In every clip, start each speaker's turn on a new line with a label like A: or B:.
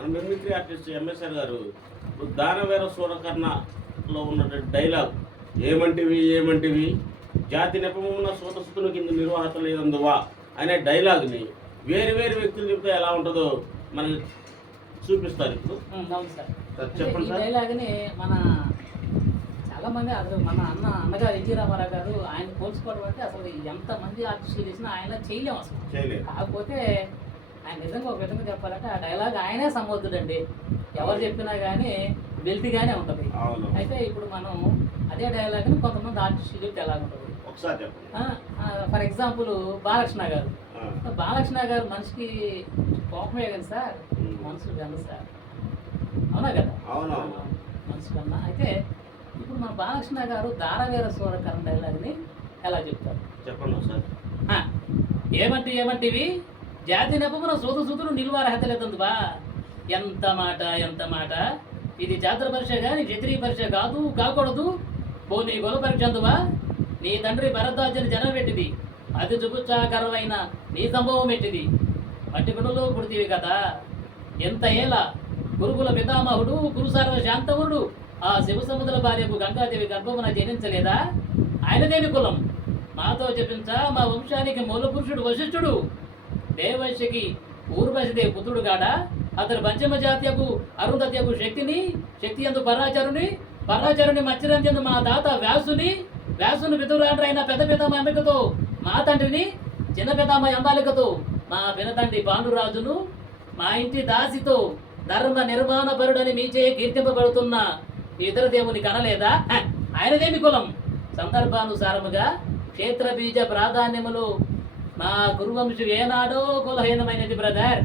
A: మన mimicry artist MSR గారు ఇప్పుడు దానవేర సూరకర్ణలో ఉన్నటువంటి డైలాగ్ ఏమంటివి ఏమంటివి? జాతి నెపమున్న సూతసుతుల కింద నిర్వాహత లేదందువా అనే డైలాగ్ని వేరు వేరు వ్యక్తులు చెప్తే ఎలా ఉంటుందో మనకి చూపిస్తారు ఇప్పుడు. చెప్పండి సార్.
B: డైలాగ్ని మన చాలా మంది అసలు మన అన్న అన్నగారు ఎన్టీ రామారావు గారు ఆయన పోల్చుకోవడం అంటే అసలు ఎంత మంది ఆర్టిస్టులు చేసినా ఆయన చేయలేం అసలు. కాకపోతే ఆయన నిజంగా ఒక విధంగా చెప్పాలంటే ఆ డైలాగ్ ఆయనే సమర్థుడండి ఎవరు చెప్పినా కానీ వెల్తిగానే ఉంటుంది. అయితే ఇప్పుడు మనం అదే డైలాగ్ని కొంతమంది ఆర్టిస్టులు చెప్తే ఎలా ఉంటుంది ఫర్ ఎగ్జాంపుల్ బాలకృష్ణ గారు. బాలకృష్ణ గారు మనిషికి కోపమే కదా సార్. మనసు కన్నా సార్. అవునా కదా? మనసు కన్నా. అయితే ఇప్పుడు మన బాలకృష్ణ గారు దారవీర సూరకరణ డైలాగ్ని ఎలా చెప్తారు?
A: చెప్పండి
B: ఆ, ఏమంటి ఏమంటివి జాతి నెపమున సోదు సూతులు నిలువారహత లేదందువా ఎంత మాట ఎంత మాట. ఇది జాతర పరీక్ష కానీ క్షత్రియ పరీక్ష కాదు కాకూడదు. పోనీ కుల పరీక్ష అందువా నీ తండ్రి భరద్వాజని జనం పెట్టిది. అతి చుపుచ్చాకరమైన నీ సంభవం పెట్టిది. మట్టి గుణలో పుడితివి కదా. ఎంత ఏల. గురుకుల పితామహుడు గురుసార్వ శాంతవుడు ఆ శివసముద్ర భార్యకు గంగాదేవి గర్భమున జనించలేదా? ఆయనదేమి కులం? మాతో చెప్పించా మా వంశానికి మూల పురుషుడు వశిష్ఠుడు. దేవశకి ఊర్వశిదే పుత్రుడు కాడ అతడు పంచమ జాత్యకు అరుంధత్యకు శక్తిని శక్తి ఎందు పరాచరుని పరాచరుని మత్స్యరంజందు మా తాత వ్యాసుని వ్యాసుని పితురాండ్రైన పెద్ద పితామ అంబికతో మా తండ్రిని చిన్న పితామ అంబాలికతో మా పినతండ్రి పాండురాజును మా ఇంటి దాసితో ధర్మ నిర్మాణ పరుడని మీచే కీర్తింపబడుతున్న ఇతర దేవుని కనలేదా? ఆయనదేమి కులం? సందర్భానుసారముగా క్షేత్ర బీజ ప్రాధాన్యములు మా గురువంశం ఏనాడో కులహీనమైనది బ్రదర్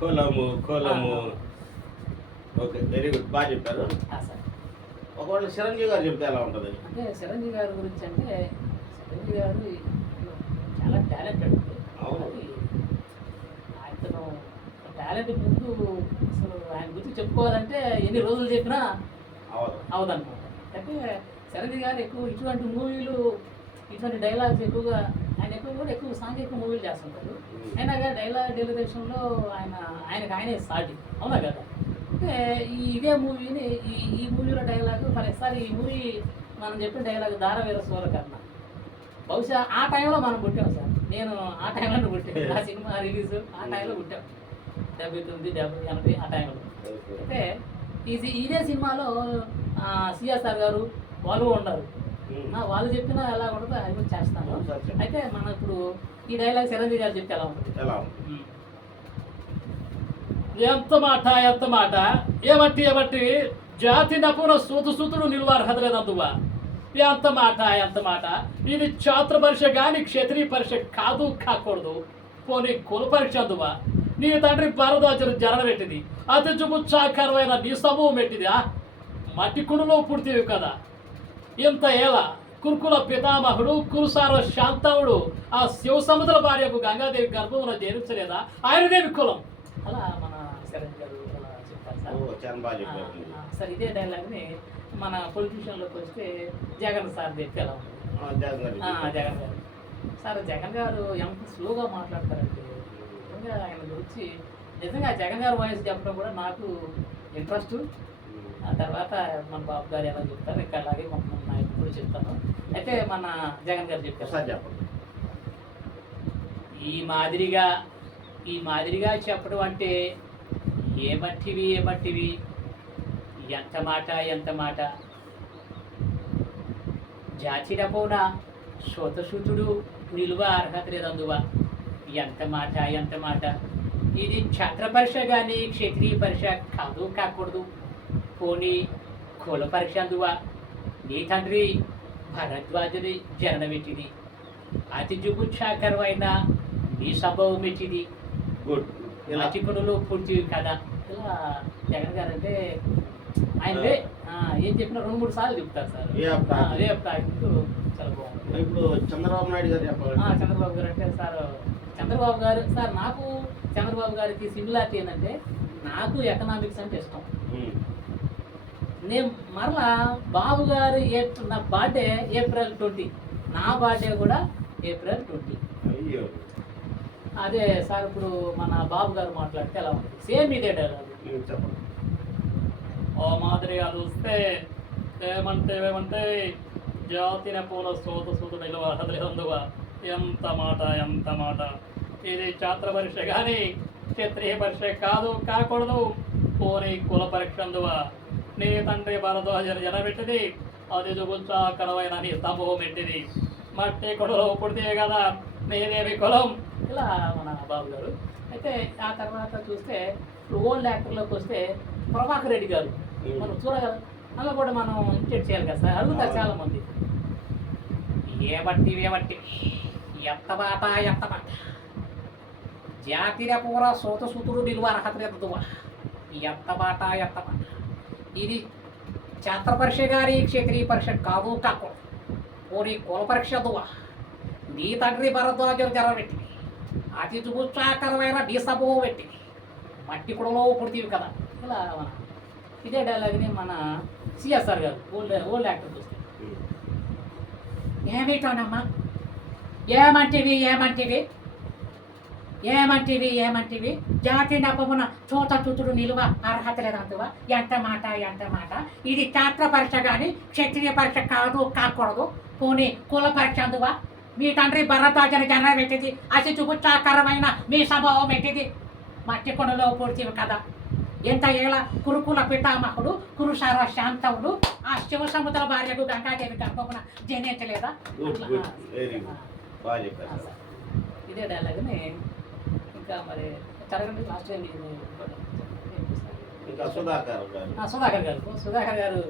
A: కులము కులము. Okay very good. బాగా చెప్పారు. ఒకవేళ చిరంజీవి గారు చెప్తే ఎలా ఉంటుంది?
B: అంటే చిరంజీవి గారి గురించి అంటే చిరంజీవి గారు చాలా టాలెంటెడ్
A: అవును.
B: ఆయనను టాలెంట్ ముందు అసలు ఆయన గురించి చెప్పుకోవాలంటే ఎన్ని రోజులు చెప్పినా
A: అవదు
B: అవదన్నమాట అంటే చిరంజీవి గారు ఎక్కువ ఇటువంటి మూవీలు ఇటువంటి డైలాగ్స్ ఎక్కువగా ఆయన ఎక్కువ కూడా ఎక్కువ సాంఘిక మూవీలు చేస్తుంటారు అయినా కానీ డైలాగ్ డెలివరేషన్లో ఆయన ఆయనకు ఆయనే సాటి. అవునా కదా? అంటే ఈ ఇదే మూవీని ఈ ఈ మూవీలో డైలాగ్ మరొకసారి ఈ మూవీ మనం చెప్పిన డైలాగ్ దారవీర సూరకర్ణ బహుశా ఆ టైంలో మనం పుట్టాం సార్. నేను ఆ టైంలో పుట్టాను. ఆ సినిమా రిలీజ్ ఆ టైంలో పుట్టాం. డెబ్బై తొమ్మిది డెబ్బై ఎనభై ఆ టైంలో. అయితే ఇది ఇదే సినిమాలో సిఎస్ఆర్ గారు వాళ్ళు ఉన్నారు. ఆ, వాళ్ళు చెప్పినా ఎలా ఉంటుందో అది కూడా చేస్తాను. అయితే మనం ఇప్పుడు ఈ డైలాగ్ చిరంజీవి గారు చెప్తే ఎలా ఉంటుంది?
A: ఎలా
B: ఎంత మాట ఎంత మాట? ఏమట్టి ఏమట్టి జాతి నపున సూతు సూతుడు నిలువార్హత లేదందువా ఎంత మాట ఎంత మాట? ఇది ఛాత్ర పరీక్ష కానీ క్షత్రియ పరీక్ష కాదు కాకూడదు. పోనీ కుల పరీక్ష అందువా. నీ తండ్రి భారదాచుడు జరణ పెట్టింది. అతి చుముచ్చాకరమైన నీ సమూహం పెట్టింది. మట్టి కుడులో పుడితేవి కదా. ఇంత ఏల కురుకుల పితామహుడు కురుసార శాంతవుడు ఆ శివ సముద్ర భార్యకు గంగాదేవి గర్భమున జరించలేదా ఆయనదేవి కులం. అలా మన శరణ్ గారు సార్. ఇదే డైలాగ్ని మన పొలిటీషియన్లోకి వస్తే జగన్ సార్ చెప్తే ఎలా
A: జగన్ గారు
B: సార్ జగన్ గారు ఎంత స్లోగా మాట్లాడతారంటే నిజంగా ఆయన గురించి నిజంగా జగన్ గారు వాయిస్ చెప్పడం కూడా నాకు ఇంట్రెస్ట్ ఆ తర్వాత మన బాబు గారు ఎలా చెప్తారు ఇక్కడ అలాగే కొంతమంది నాయకులు కూడా చెప్తాను అయితే మన జగన్ గారు చెప్తారు
A: ఒకసారి చెప్పండి.
B: ఈ మాదిరిగా ఈ మాదిరిగా చెప్పడం అంటే ఏమట్టివి ఏమట్టివి ఎంత మాట ఎంత మాట? జాచిరపోన శోతసూతుడు నిలువ అర్హత లేదందువా ఎంత మాట ఎంత మాట? ఇది ఛత్ర పరీక్ష కానీ క్షత్రియ పరీక్ష కాదు కాకూడదు. పోనీ కుల పరీక్ష అందువా. నీ తండ్రి భరద్వాజుని జనన పెట్టింది అతి జుగుచ్చాకరమైన నీ సంభవం పెట్టింది
A: గుడ్
B: అతికుడులు పూర్తి కదా. ఇలా జగన్ గారు అంటే ఆయన ఏం చెప్పినా రెండు మూడు సార్లు చెప్తారు సార్. ఆఫ్ టాకింగ్ చాలా బాగుంది.
A: ఇప్పుడు చంద్రబాబు నాయుడు గారు
B: ఆ,
A: చెప్పాలంటే
B: చంద్రబాబు గారు అంటే సార్ చంద్రబాబు గారు సార్ నాకు చంద్రబాబు గారికి సిమిలారిటీ ఏంటంటే నాకు ఎకనామిక్స్ అంటే ఇష్టం. నేను మరలా బాబు గారు ఏప్- నా బర్త్డే ఏప్రిల్ ట్వంటీ. నా బర్త్డే కూడా ఏప్రిల్ ట్వంటీ.
A: అయ్యో.
B: అదే సార్ ఇప్పుడు మన బాబు గారు మాట్లాడితే ఎలా ఉంది సేమ్ ఇదే డైలాగ్ ఓ మాదిరిగా చూస్తే ఏమంటే ఏమంటే జాతిన పూల సోత సూతుడు నిలువ హదలిందువా ఎంత మాట ఎంత మాట. ఇది ఛాత్ర పరీక్ష కానీ క్షత్రియ పరీక్ష కాదు కాకూడదు. పోనీ కుల పరీక్ష అందువా. నీ తండ్రి భరద్వాజన జనబెట్టిది అది దుగుత్సాకరమైన నీ స్తంభం పెట్టింది మట్టి కొడలో పుడితే కదా నేనేమి కులం? ఇలా మన బాబు గారు. అయితే ఆ తర్వాత చూస్తే ఓల్డ్ యాక్టర్లోకి వస్తే ప్రభాకర్ రెడ్డి గారు. మనం చూడగలం. అలా కూడా మనం ఇంటెట్ చేయాలి కదా సార్? అడుగుతారు చాలా మంది ఏ బట్టి ఏ బట్టి? ఎంత మాట ఎంత మాట జాతిర పూర సోత సూతుడు నిలువ అర్హత ఎంత మాట ఎంత మాట ఇది ఛాత్ర పరీక్ష గారి క్షత్రియ పరీక్ష కాదు కాకూడదు పోనీ కుల దువా నీ తండ్రి భరద్వాజం జరబెట్టి అతి దుగుత్సాకరమైన నీ సభ పెట్టి మట్టి కుడలో పుడితీవి కదా. ఇలా మన ఇదే డైలాగ్ని మన సిఎస్ఆర్ గారు ఓల్డ్ ఓల్డ్ యాక్టర్ చూస్తే. ఏమిటోనమ్మా? ఏమంటివి ఏమంటివి? ఏమంటివి ఏమంటివి? జాతి నపమున చూత చూతుడు నిలువ అర్హత లేదందువా ఎంత మాట ఎంత మాట? ఇది ఛాత్ర పరీక్ష కానీ క్షత్రియ పరీక్ష కాదు కాకూడదు. పోనీ కుల పరీక్ష అందువా? మీ తండ్రి భరద్వాజన జన పెట్టింది. అతి చుబుచ్చాకరమైన మీ స్వభావం పెట్టింది మట్టి కొనలో పూర్తివి కదా. ఎంత ఏళ్ళ కురుకుల పితామహుడు కురుసార శాంతవుడు ఆ శివ సముద్ర భార్యకు గంగాదేవి గర్భమున జనించలేదా?
A: Good good. వెరీ
B: ఇంకా మరి చదవండి లాస్ట్ టైం
A: సుధాకర్ గారు.
B: సుధాకర్ గారు. సుధాకర్ గారు.